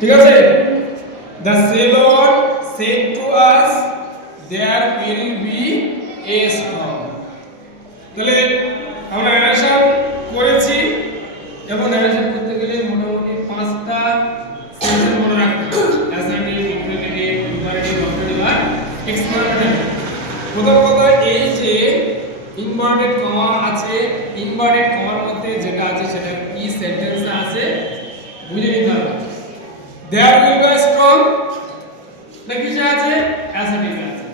ঠিক আছে? The sailor said to us there will be a storm. তাহলে আমরা ন্যারেশন করেছি এবং ন্যারেশন করতে গেলে মোটামুটি 5টা সেন্টেন্স মনে রাখতে হবে। অ্যাসার্টিভ, ইমপ্লিকেটিভ, ইম্পারেটিভ, অবজেক্টিভ আর এক্সপ্লেনেটরি। প্রথম কথা এই যে ইনভার্টেড কমা আছে, ইনভার্টেড কমার মধ্যে যেটা আছে সেটা কি সেন্টেন্সে আছে বুঝে নিতে হবে। There will be a storm নাকি যে আছে অ্যাসার্টিভ আছে।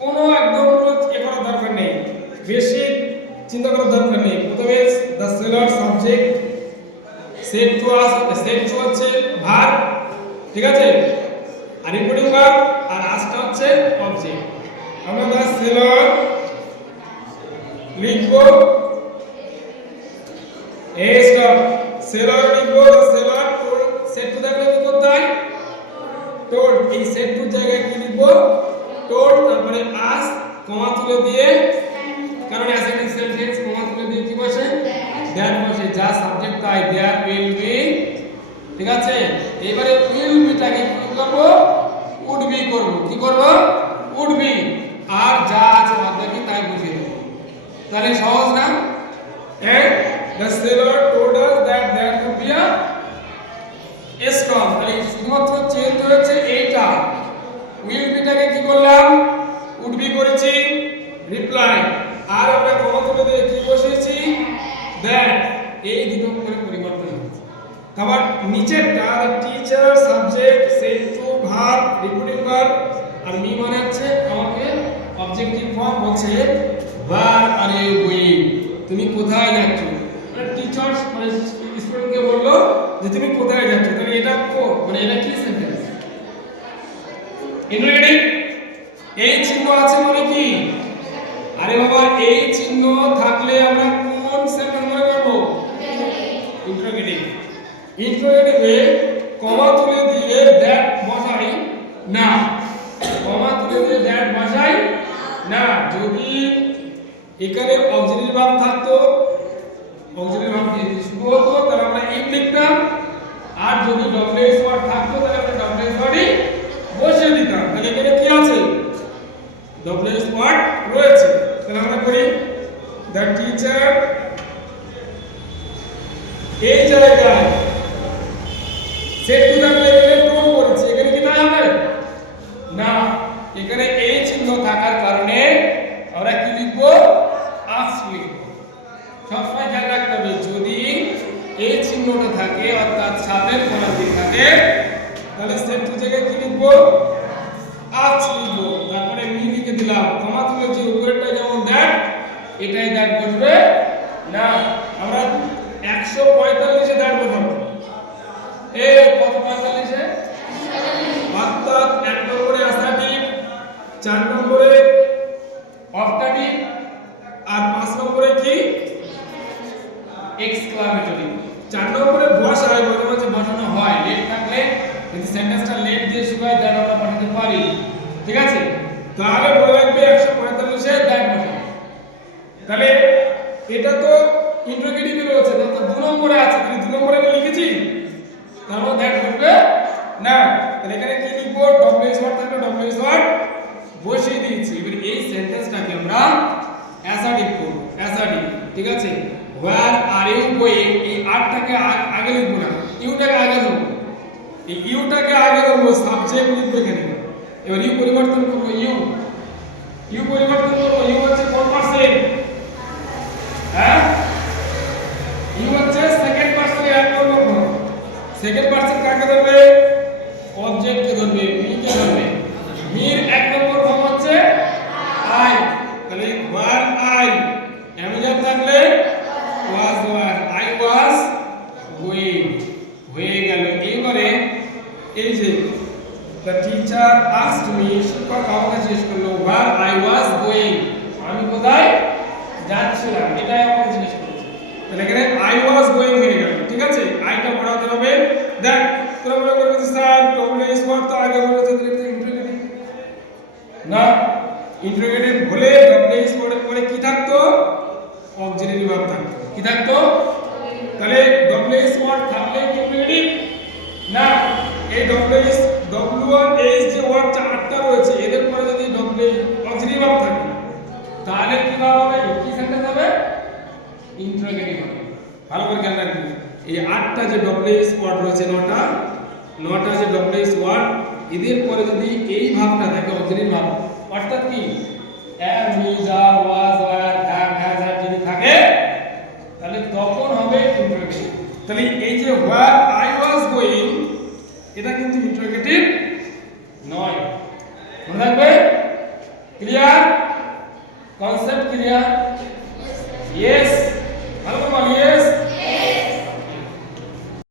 কোনো একদম এ করার দরকার নেই, বেশি চিন্তা করার দরকার নেই। প্রথমে the sailor subject, said to us, said to হচ্ছে ভার্ব, ঠিক আছে, আর রিপোর্টিং ভার্ব, আর আজটা হচ্ছে অবজেক্ট। আমরা the sailor লিখবো এই স্টপ, sailor লিখবো, the sailor told, said to থাকলে কি করতে হয় told, এই said to জায়গায় কি লিখবো told, তারপরে us কমা তুলে দিয়ে, কারণ অ্যাসার্টিভ সেন্টেন্স কমা তুলে দিয়ে কি বসে দ্যাট বসে, যা সাবজেক্ট তাই দেয়ার উইল বি, ঠিক আছে। এবারে উইল বিটাকে কি করব উড বি করব, কি করব উড বি, আর যা আছে বাদবাকি তাই বুঝিয়ে দেব। তাহলে সহজ না? and the sailor told us that there would be a storm। তাহলে শুধুমাত্র চেঞ্জ হয়েছে এইটা, উইল বিটাকে কি করলাম উড বি করেছি রিপ্লাই, আর আমরা কমা তুলে দিয়ে কি বসিয়েছি দ্যাট, এই দুটো করে পরিবর্তন হচ্ছে। তারপর নিচেরটা teacher subject, said to verb, repeating verb, আর মি মানে হচ্ছে আমাকে অবজেক্টিভ ফর্ম বলছে where are you going, তুমি কোথায় যাচ্ছ। মানে টিচার মানে স্টুডেন্টকে বললো যে তুমি কোথায় যাচ্ছ, তাহলে এটা মানে এটা কি সেন্টেন্স ইন্টারোগেটিভ। এই চিহ্ন আছে মানে কি, আরে বাবা এই চিহ্ন থাকলে আমরা কোন সেন্টেন্স মনে করব ইন্টারোগেটিভ। ইন্টারোগেটিভে কমা তুলে দিয়ে দ্যাট বসাই না, কমা তুলে দিয়ে দ্যাট বসাই না। যদি এখানে অক্সিলারি ভার্ব থাকতো, অক্সিলারি ভার্ব দিয়ে শুরু হতো তাহলে আমরা ইন লিখতাম, আর যদি ডব্লিউএস ওয়ার্ড থাকতো তাহলে আমরা ডব্লিউএস ওয়ার্ডই বসিয়ে দিতাম। তাহলে এখানে কি আছে ডব্লিউএস ওয়ার্ড রয়েছে। তাহলে আমরা করি দ্য টিচার, এই জায়গায় সেট টু থাকলে এখানে টোন করেছে, এখানে কি তাই হবে না, এখানে এই চিহ্ন থাকার কারণে আমরা কি লিখবো আস লিখবো। সবসময় খেয়াল রাখতে হবে যদি এই চিহ্নটা থাকে অর্থাৎ সামনের কোণা দিকে থাকে তাহলে সেট টু জায়গায় কি লিখবো আস লিখবো, তারপরে মি লিখে দিলাম, কমা তুলে যে উপরেরটা যেমন দ্যাট এটাই দ্যাট বসবে না। আমরা 145 এ দ্যাট বসাবো, এ কত 45 এ অর্থাৎ 1 নম্বরে অ্যাসার্টিভ, 4 নম্বরে অবজেক্টিভ, আর 5 নম্বরে কি এক্সক্লামেটরি। 4 নম্বরে বসাই মাঝে মাঝে বসানো হয়, লেট থাকলে যদি সেন্টেন্সটা লেট দিয়ে শুকায় দ্যাট আমরা পাঠাতে পারি, ঠিক আছে। তাহলে মনে রাখবে 145 এ দ্যাট বসাবো। তাহলে এটা তো ইন্টারোগেটিভ রয়েছে, তাহলে 2 নম্বরে আছে, তাহলে 2 নম্বরে আমি লিখেছি তারপর দ্যাট বসবে না। তাহলে এখানে কি লিখবো ডব্লিউএস ওয়ার্ড থাকলে ডব্লিউএস ওয়ার্ড বসিয়ে দিয়েছি। এবার এই সেন্টেন্সটাকে আমরা অ্যাসার্টিভ করব, অ্যাসার্টিভ, ঠিক আছে। where are you going, এই আরটাকে আগে লিখবো না, ইউটাকে আগে ধরবো, এই ইউটাকে আগে ধরবো, সাবজেক্ট লিখবো এখানে। এবার ইউ পরিবর্তন করব, ইউ পরিবর্তন করব, ইউ হচ্ছে কোন পার্সেন্ট, হ্যাঁ ইউ হচ্ছে সেকেন্ড পার্সেন্ট, এক নম্বর ফর্ম। সেকেন্ড পার্সেন্ট কাকে ধরবে অবজেক্টকে ধরবে, মি কে ধরবে, মির এক নম্বর ফর্ম হচ্ছে আই। তাহলে where I অ্যামিজার থাকলে was were, I was going, হয়ে গেল। এইবারে এই যে the teacher asked me, শিক্ষক আমাকে জিজ্ঞেস করলো where I was going, আমি কোথায় যাচ্ছিলাম, এটাই আমাকে জিজ্ঞেস করেছে। তাহলে এখানে I was going হয়ে গেল, ঠিক আছে। আইটা পড়াতে হবে দেখ তোরা মনে করবে যে স্যার ডব্লিউএস ওয়ার্ড তো আগে বলেছে তাহলে ইন্টারোগেটিভ না, ইন্টারোগেটিভ হলে ডব্লিউএস ওয়ার্ডের পরে কি থাকতো অক্সিলারি ভার্ব থাকতো, কি থাকতো। তাহলে ডব্লিউএস ওয়ার্ড থাকলে ইন্টারোগেটিভ না, এই W1H যে ওয়ার্ডটা আটটা রয়েছে এদের পরে যদি অক্সিলারি ভার্ব থাকে তাহলে কি ভাব হবে? কি সেন্টেন্স হবে? ইন্টারোগেটিভ হবে। ভালো করে খেয়াল রাখবেন, এই আটটা যে WH ওয়ার্ড রয়েছে, নটা যে WH ওয়ার্ড, এদের পরে যদি এই ভাবটা থাকে অক্সিলারি ভাব, অর্থাৎ কি am, is, are, was, were, have, has, had যদি থাকে তাহলে তখন হবে ইন্টারোগেটিভ। তাহলে এই যে where I was going এটা কিন্তু ইন্টারোগেটিভ নয়, মনে রাখবে। ক্লিয়ার? Concept clear?